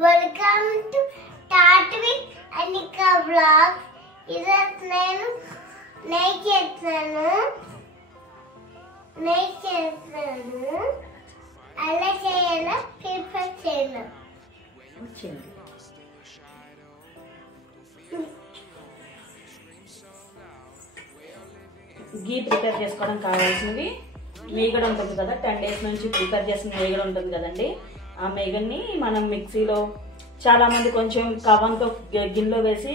Welcome to టాట్విక్ Anika vlogs. ఈరోజు నేను నెయ్యి చేస్తాను. అలా చేయాలా ప్రిపేర్ చేయాలి. గీ ప్రిపేర్ చేసుకోవడం కావాల్సినవి మేగడ ఉంటుంది కదా, 10 days నుంచి ప్రిపేర్ చేసిన మేగడ ఉంటుంది కదండి. ఆ మేగడ్ని మనం మిక్సీలో, చాలా మంది కొంచెం కవంతో గిన్నెలో వేసి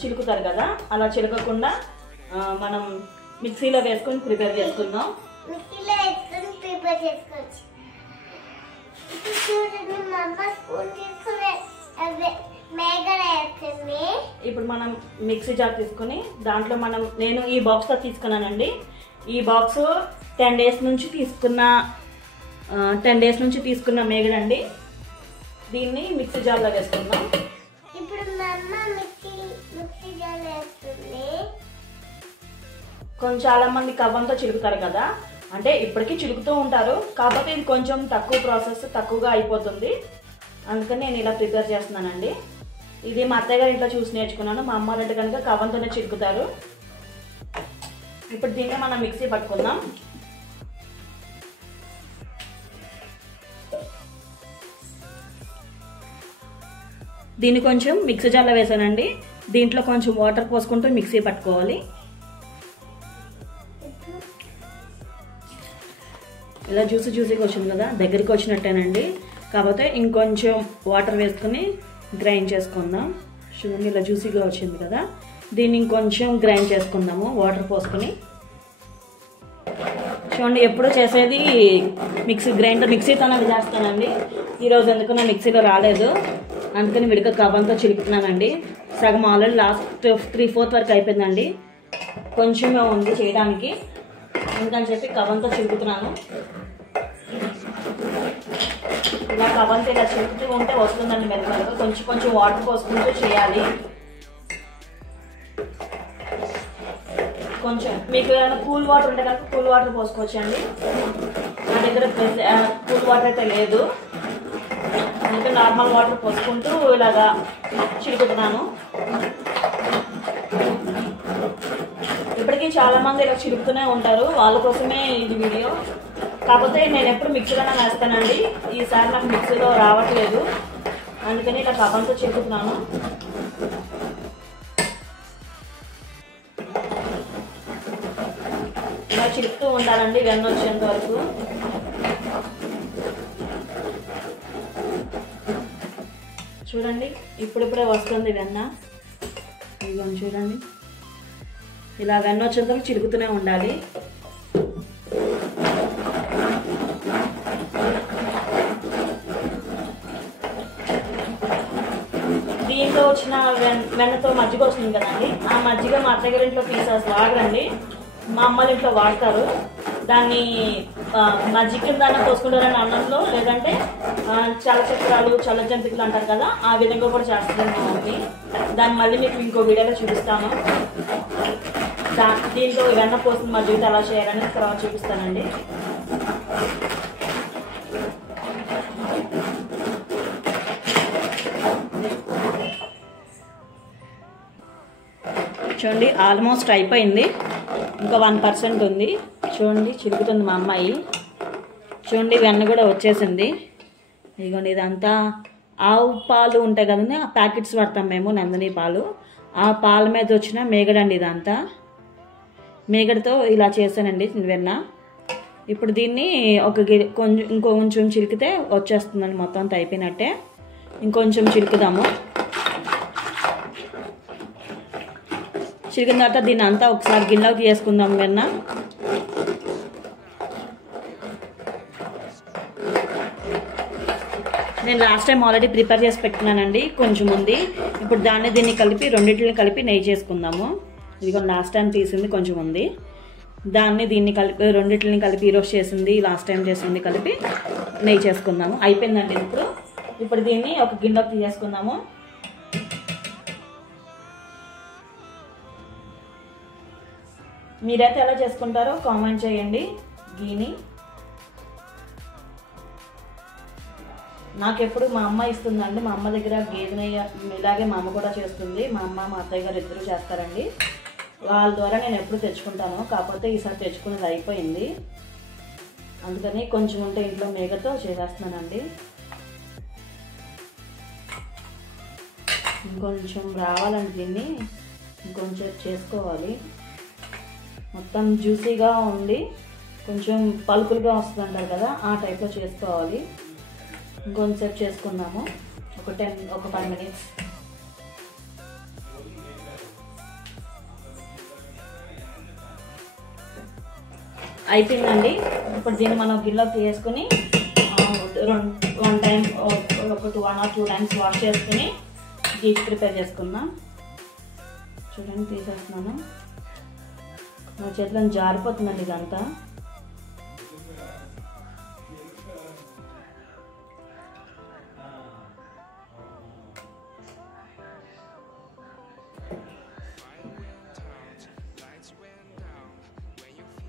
చిలుకుతారు కదా, అలా చిలకకుండా మనం మిక్సీలో వేసుకొని ప్రిపేర్ చేసుకుందాం. మిక్సీలో వేసుకొని ప్రిపేర్ చేసుకోవచ్చు. చూడండి మా అమ్మ స్పూన్ తీసుకుని మేగడ వేస్తుంది. ఇప్పుడు మనం మిక్సీ జార్ తీసుకుని దాంట్లో నేను ఈ బాక్స్తో తీసుకున్నానండి. ఈ బాక్స్ 10 days నుంచి తీసుకున్న మేగడండి. దీన్ని మిక్సీ జార్లో వేసుకుందాం. ఇప్పుడు మా అమ్మ మిక్సీ జార్లో వేస్తుంది. చాలా మంది కవ్వంతో చిలుకుతారు కదా, అంటే ఇప్పటికీ చిలుకుతూ ఉంటారు, కాకపోతే ఇది కొంచెం తక్కువ ప్రాసెస్, తక్కువగా అయిపోతుంది. అందుకని నేను ఇలా ప్రిపేర్ చేస్తున్నానండి. ఇది మా అత్తయ్య గారి ఇంట్లో చూసి నేర్చుకున్నాను. మా అమ్మ అంటే కనుక కవ్వంతోనే చిలుకుతారు. ఇప్పుడు దీన్ని మనం మిక్సీ పట్టుకుందాం. దీన్ని కొంచెం మిక్సీ జార్లో వేసానండి. దీంట్లో కొంచెం వాటర్ పోసుకుంటూ మిక్సీ పట్టుకోవాలి. ఇలా జ్యూసీగా వచ్చింది కదా, దగ్గరికి వచ్చినట్టేనండి. కాకపోతే ఇంకొంచెం వాటర్ వేసుకుని గ్రైండ్ చేసుకుందాం. చూడండి ఇలా జ్యూసీగా వచ్చింది కదా, దీన్ని ఇంకొంచెం గ్రైండ్ చేసుకుందాము వాటర్ పోసుకొని. చూడండి ఎప్పుడు చేసేది మిక్సీతోనే చేస్తానండి. ఈరోజు ఎందుకు నా మిక్సీలో రాలేదు, అందుకని విడిగా కవ్వంతో చిలుపుతున్నానండి. సగం ఆల్రెడీ లాస్ట్ 3/4 వరకు అయిపోయిందండి. కొంచెమే ఉంది చేయడానికి, అందుకని చెప్పి కవ్వంతో చిలుపుతున్నాను. ఇలా కవ్వంతో ఇలా చిలుపుతూ ఉంటే వస్తుందండి మెల్లమెల్లగా. కొంచెం వాటర్ పోసుకుంటూ చేయాలి. కొంచెం మీకు ఏమైనా కూల్ వాటర్ ఉంటే కనుక కూల్ వాటర్ పోసుకోవచ్చండి. నా దగ్గర కూల్ వాటర్ అయితే లేదు, అందుకే నార్మల్ వాటర్ పోసుకుంటూ ఇలాగా చిలుకుతున్నాను. ఇప్పటికీ చాలా మంది ఇలా చిలుపుతూనే ఉంటారు, వాళ్ళ కోసమే ఇది వీడియో. కాకపోతే నేను ఎప్పుడు మిక్సీలోనే వేస్తానండి. ఈసారి నాకు మిక్సీలో రావట్లేదు, అందుకని ఇలా కవ్వంతో చిలుకుతున్నాను. ఇలా చిలుపుతూ ఉండాలండి వెన్న వచ్చేంత వరకు. చూడండి ఇప్పుడిప్పుడే వస్తుంది వెన్న. ఇదిగోండి చూడండి, ఇలా వెన్న వచ్చేంత వరకు చిలుకుతూనే ఉండాలి. దీంట్లో వచ్చిన వెన్నతో మజ్జిగ వస్తుంది కదండి, ఆ మజ్జిగ మా అత్తయ్య గారి ఇంట్లో వాడరండి, మా అమ్మల ఇంట్లో వాడతారు. దాన్ని మజ్జిగ కింద పోసుకుంటారని అన్నంలో, లేదంటే చలచక్రాలు చల్లజంతికలు అంటారు కదా, ఆ విధంగా కూడా చేస్తుంది మా మమ్మీ. దాన్ని మళ్ళీ మీకు ఇంకో వీడియోలో చూపిస్తాను. దీంట్లో వెన్న పోసిన మజ్జిగతో ఎలా చేయాలని తర్వాత చూపిస్తానండి. చూడండి ఆల్మోస్ట్ అయిపోయింది, ఇంకా 1% ఉంది. చూడండి చిలుకుతుంది మా అమ్మాయి. చూడండి వెన్న కూడా వచ్చేసింది. ఇదిగోండి ఇదంతా ఆవు పాలు ఉంటాయి కదండి, ఆ ప్యాకెట్స్ పడతాం మేము, నందిని పాలు. ఆ పాల మీద వచ్చిన మేగడండి ఇదంతా. మేగడతో ఇలా చేశానండి వెన్న. ఇప్పుడు దీన్ని ఇంకొంచెం చిలికితే వచ్చేస్తుందండి, మొత్తం అంతా అయిపోయినట్టే. ఇంకొంచెం చిలుకుదాము. చిలికిన తర్వాత దీన్ని అంతా ఒకసారి గిన్నెలోకి తీసుకుందాం వెన్న. నేను లాస్ట్ టైం ఆల్రెడీ ప్రిపేర్ చేసి పెట్టుకున్నానండి, కొంచెం ఉంది. ఇప్పుడు దీన్ని కలిపి రెండింటిని కలిపి నెయ్యి చేసుకుందాము. ఇదిగో లాస్ట్ టైం తీసింది కొంచెం ఉంది, దీన్ని కలిపి రెండింటిని కలిపి ఈరోజు చేసింది, లాస్ట్ టైం చేసింది కలిపి నెయ్యి చేసుకుందాము. అయిపోయిందండి. ఇప్పుడు దీన్ని ఒక గిన్నెలోకి తీసేసుకుందాము. మీరైతే ఎలా చేసుకుంటారో కామెంట్ చేయండి. గీని నాకు ఎప్పుడు మా అమ్మ ఇస్తుందండి. మా అమ్మ దగ్గర గేదె నెయ్యి ఇలాగే మా అమ్మ కూడా చేస్తుంది. మా అమ్మ మా అత్తయ్య గారు ఇద్దరు చేస్తారండి. వాళ్ళ ద్వారా నేను ఎప్పుడు తెచ్చుకుంటాను. కాకపోతే ఈసారి తెచ్చుకునేది అయిపోయింది. అందుకని కొంచెం ఉంటే ఇంట్లో మేగతో చేసేస్తున్నానండి. ఇంకొంచెం రావాలండి, దీన్ని ఇంకొంచెం చేసుకోవాలి. మొత్తం జ్యూసీగా ఉండి కొంచెం పలుకులుగా వస్తుంది అంటారు కదా, ఆ టైప్లో చేసుకోవాలి. ఇంకొంచెంసేపు చేసుకున్నాము, ఒక 5 minutes. అయిపోయిందండి. ఇప్పుడు దీన్ని మనం గిన్నెలోకి వేసుకుని 1 time ఒక 1 or 2 times వాష్ చేసుకుని డిష్ ప్రిపేర్ చేసుకుందాం. చూడండి, తీసేస్తున్నాను. నా చేతిలో జారిపోతుందండి ఇదంతా.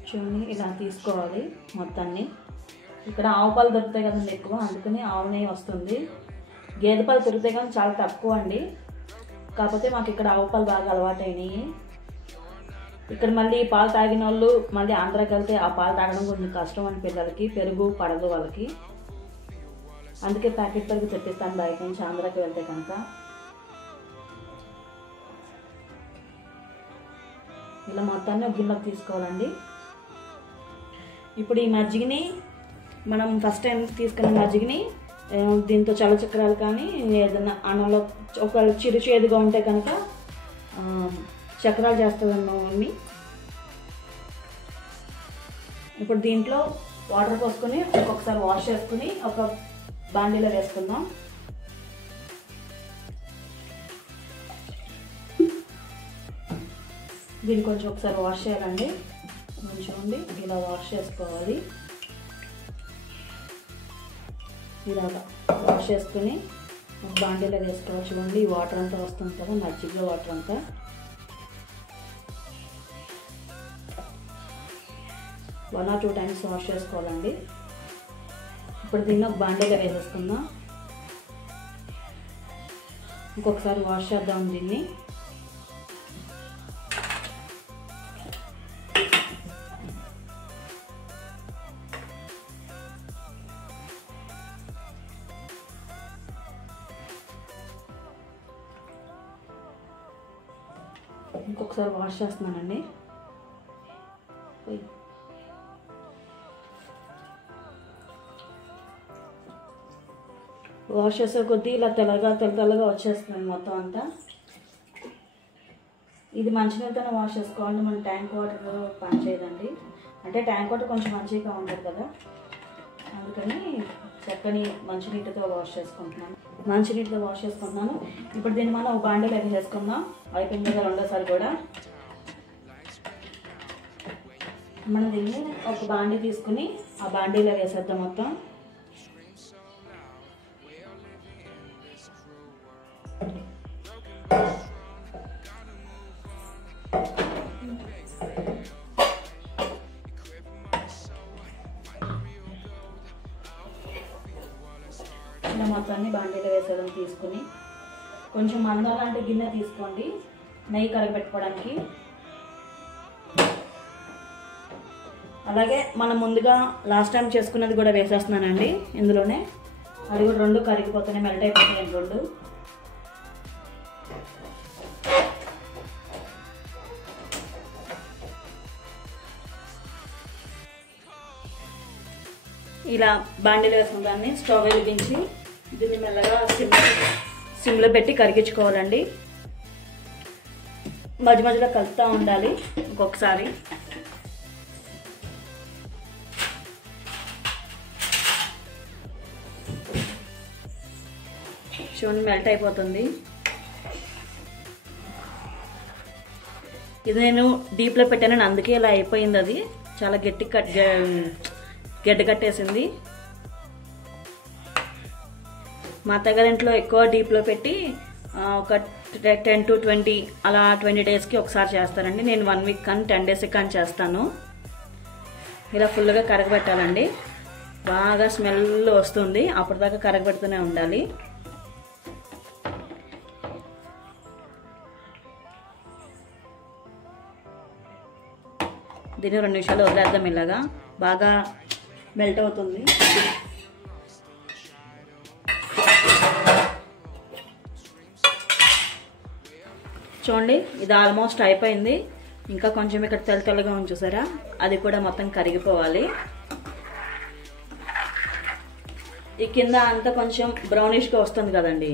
చూడండి, ఇలా తీసుకోవాలి మొత్తాన్ని. ఇక్కడ ఆవు పాలు దొరుకుతాయి కదండి ఎక్కువ, అందుకని ఆవు నెయ్యి వస్తుంది. గేదె పాలు దొరుకుతాయి కానీ చాలా తక్కువ అండి. కాకపోతే మాకు ఇక్కడ ఆవు పాలు బాగా అలవాటైనాయి. ఇక్కడ మళ్ళీ పాలు తాగిన వాళ్ళు మళ్ళీ ఆంధ్రాకి వెళ్తే ఆ పాలు తాగడం కొంచెం కష్టం అని పిల్లలకి, పెరుగు పడదు వాళ్ళకి. అందుకే ప్యాకెట్ పెరుగు తెప్పిస్తాను బయట నుంచి ఆంధ్రాకి వెళ్తే కనుక. ఇలా మొత్తాన్ని ఒక గిన్నెలోకి తీసుకోవాలండి. ఇప్పుడు ఈ మజ్జిగని మనం ఫస్ట్ టైం తీసుకున్న మజ్జిగని దీంతో చల్లచక్రాలు కానీ ఏదైనా అన్నంలో ఒక చిరు చేదుగా ఉంటే కనుక చక్రాలు చేస్తుందన్న మమ్మీ. ఇప్పుడు దీంట్లో వాటర్ పోసుకొని ఒక్కొక్కసారి వాష్ చేసుకుని ఒక బాండీలో వేసుకుందాం. దీన్ని కొంచెం ఒకసారి వాష్ చేయాలండి. చూడండి, ఇలా వాష్ చేసుకోవాలి. ఇలాగా వాష్ చేసుకుని ఒక బాండీలో వేసుకోవాలి. చూడండి, ఈ వాటర్ అంతా వస్తుంది కదా, మజ్జిగ వాటర్ అంతా. వన్ ఆర్ 2 times వాష్ చేసుకోవాలండి. ఇప్పుడు దీన్ని ఒక బాండీలో వేసేసుకుందాం. ఇంకొకసారి వాష్ చేద్దాం దీన్ని. ఇంకొకసారి వాష్ చేస్తున్నానండి. వాష్ చేసే కొద్దీ ఇలా తెల్లగా వచ్చేస్తుంది మొత్తం అంతా. ఇది మంచినీళ్ళతోనే వాష్ చేసుకోవాలి, మన ట్యాంక్ వాటర్ పని చేయదండి. అంటే ట్యాంక్ వాటర్ కొంచెం మంచిగా ఉంటుంది కదా, అందుకని చక్కని మంచినీటితో వాష్ చేసుకుంటున్నాను. ఇప్పుడు దీన్ని మనం ఒక బాండీలో వేసేసుకుందాం. అయిపోయింది కదా రెండోసారి కూడా. మనం దీన్ని ఒక బాండీ తీసుకుని ఆ బాండీలో వేసేద్దాం మొత్తం. మొత్తాన్ని బాండీలో వేసేయడం తీసుకుని కొంచెం మందం లాంటి గిన్నె తీసుకోండి నెయ్యి కరగబెట్టుకోవడానికి. అలాగే మనం ముందుగా లాస్ట్ టైం చేసుకున్నది కూడా వేసేస్తున్నానండి ఇందులోనే. అది కూడా 2 కరిగిపోతున్నాయి, మెల్ట్ అయిపోతున్నాయి 2. ఇలా బాండీలో వేసుకున్న దాన్ని స్టవ్ వెలిగించి దీన్ని మెల్లగా సిమ్లో పెట్టి కరిగించుకోవాలండి. మధ్య మధ్యలో కలుపుతూ ఉండాలి ఇంకొకసారి. చూడండి, మెల్ట్ అయిపోతుంది. ఇది నేను డీప్లో పెట్టాను, అందుకే ఇలా అయిపోయింది. అది చాలా గడ్డ కట్టేసింది. మా అత్తగారింట్లో ఎక్కువ డీప్లో పెట్టి ఒక 10 to 20 అలా 20 daysకి ఒకసారి చేస్తారండి. నేను 1 week కానీ 10 daysకి కానీ చేస్తాను. ఇలా ఫుల్గా కరగబెట్టాలండి బాగా స్మెల్ వస్తుంది, అప్పటిదాకా కరగబెడుతూనే ఉండాలి. దీన్ని 2 నిమిషాలు వదిలేద్దాం. ఇలాగా బాగా మెల్ట్ అవుతుంది. చూడండి, ఇది ఆల్మోస్ట్ అయిపోయింది. ఇంకా కొంచెం ఇక్కడ తెల్ల తెల్లగా ఉంది చూసారా, అది కూడా మొత్తం కరిగిపోవాలి. ఈ కింద అంతా కొంచెం బ్రౌనిష్గా వస్తుంది కదండి,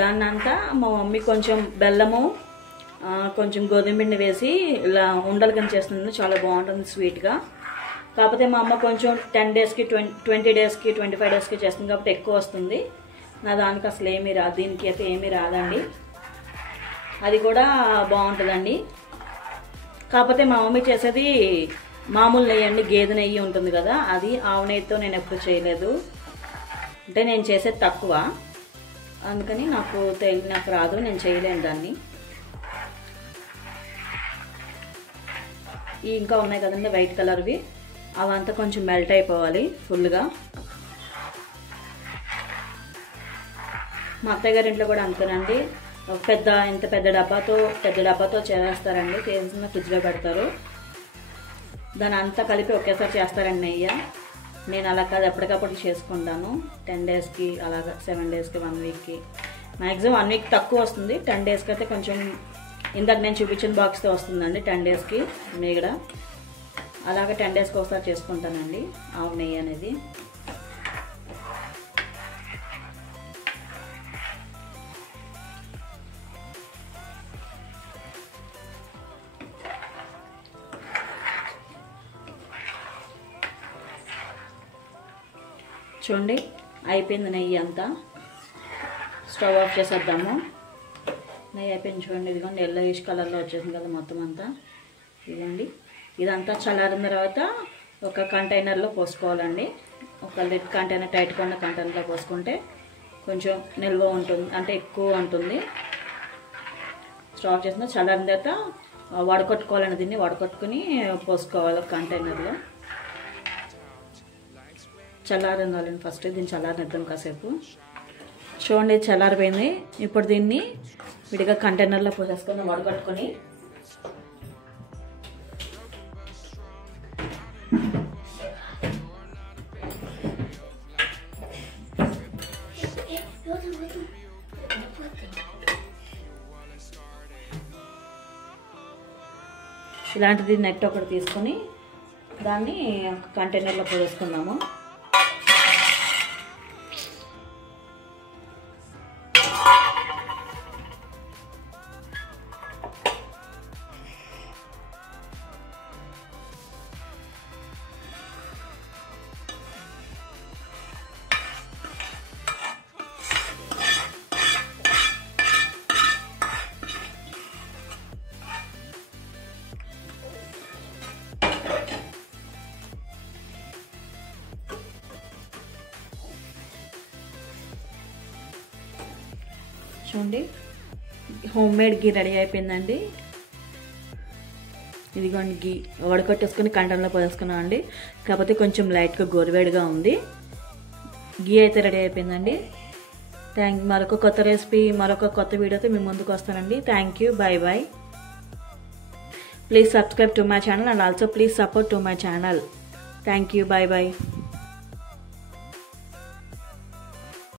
దాన్ని అంతా మా మమ్మీ కొంచెం బెల్లము కొంచెం గోధుమ పిండి వేసి ఇలా ఉండలు కింద చేస్తుంది. చాలా బాగుంటుంది స్వీట్గా. కాకపోతే మా అమ్మ కొంచెం 10 డేస్కి 20 డేస్కి 25 డేస్కి చేస్తుంది కాబట్టి ఎక్కువ వస్తుంది. నా దానికి అసలు ఏమీ రాదు, దీనికి అయితే ఏమీ రాదండి. అది కూడా బాగుంటుందండి. కాకపోతే మా మమ్మీ చేసేది మామూలు నెయ్యి అండి, గేదె నెయ్యి ఉంటుంది కదా, అది ఆవు నెయ్యితో నేను ఎప్పుడు చేయలేదు. అంటే నేను చేసేది తక్కువ, అందుకని నాకు రాదు, నేను చేయలేను దాన్ని. ఈ ఇంకా ఉన్నాయి కదండి వైట్ కలర్వి, అవంతా కొంచెం మెల్ట్ అయిపోవాలి ఫుల్గా. మా అత్తయ్య గారి ఇంట్లో కూడా అంతేనండి, ఇంత పెద్ద డబ్బాతో చేస్తారండి. చేసిన ఫ్రిడ్జ్లో పెడతారు, దాని అంతా కలిపి ఒకేసారి చేస్తారండి నెయ్యి. నేను అలా కాదు, ఎప్పటికప్పుడు చేసుకుంటాను. 10 డేస్కి అలాగా, 7 డేస్కి, 1 వీక్కి. మ్యాక్సిమం 1 వీక్ తక్కువ వస్తుంది. 10 డేస్కి అయితే కొంచెం ఇందాక నేను చూపించిన బాక్స్తో వస్తుందండి 10 డేస్కి మీగడ. అలాగే 10 డేస్కి ఒకసారి చేసుకుంటానండి ఆవు నెయ్యి అనేది. చూడండి, అయిపోయింది నెయ్యి అంతా. స్టవ్ ఆఫ్ చేసేద్దాము. నెయ్యి అయిపోయింది చూడండి. ఇదిగోండి ఎల్లోయిష్ కలర్లో వచ్చేసింది కదా మొత్తం అంతా. ఇదిగోండి, ఇదంతా చల్లారిన తర్వాత ఒక కంటైనర్లో పోసుకోవాలండి. ఒక లిడ్ కంటైనర్, టైట్గా ఉన్న కంటైనర్లో పోసుకుంటే కొంచెం నిల్వ ఉంటుంది, అంటే ఎక్కువ ఉంటుంది. స్టవ్ ఆఫ్ చేసిన చల్లారిన తర్వాత వడకొట్టుకోవాలండి. దీన్ని వడకొట్టుకుని పోసుకోవాలి కంటైనర్లో. చల్లారనివ్వాలండి ఫస్ట్. దీన్ని చల్లారనిద్దాం కాసేపు. చూడండి, చల్లారిపోయింది. ఇప్పుడు దీన్ని విడిగా కంటైనర్లో పోసేసుకొని వడగట్టుకొని ఇలాంటిది నెట్ ఒకటి తీసుకొని దాన్ని కంటైనర్లో పోసేసుకుందాము. చూడండి, హోమ్ మేడ్ గీ రెడీ అయిపోయిందండి. ఇదిగోండి గీ వడకొట్టేసుకుని కంటైనర్లో పోసేసుకున్నాం అండి. కాకపోతే కొంచెం లైట్గా గోరువేడిగా ఉంది. గీ అయితే రెడీ అయిపోయిందండి. మరొక కొత్త రెసిపీ, మరొక కొత్త వీడియోతో మీ ముందుకు వస్తానండి. Thank you, bye bye. Please subscribe to my channel and also please support to my channel. Thank you, bye bye.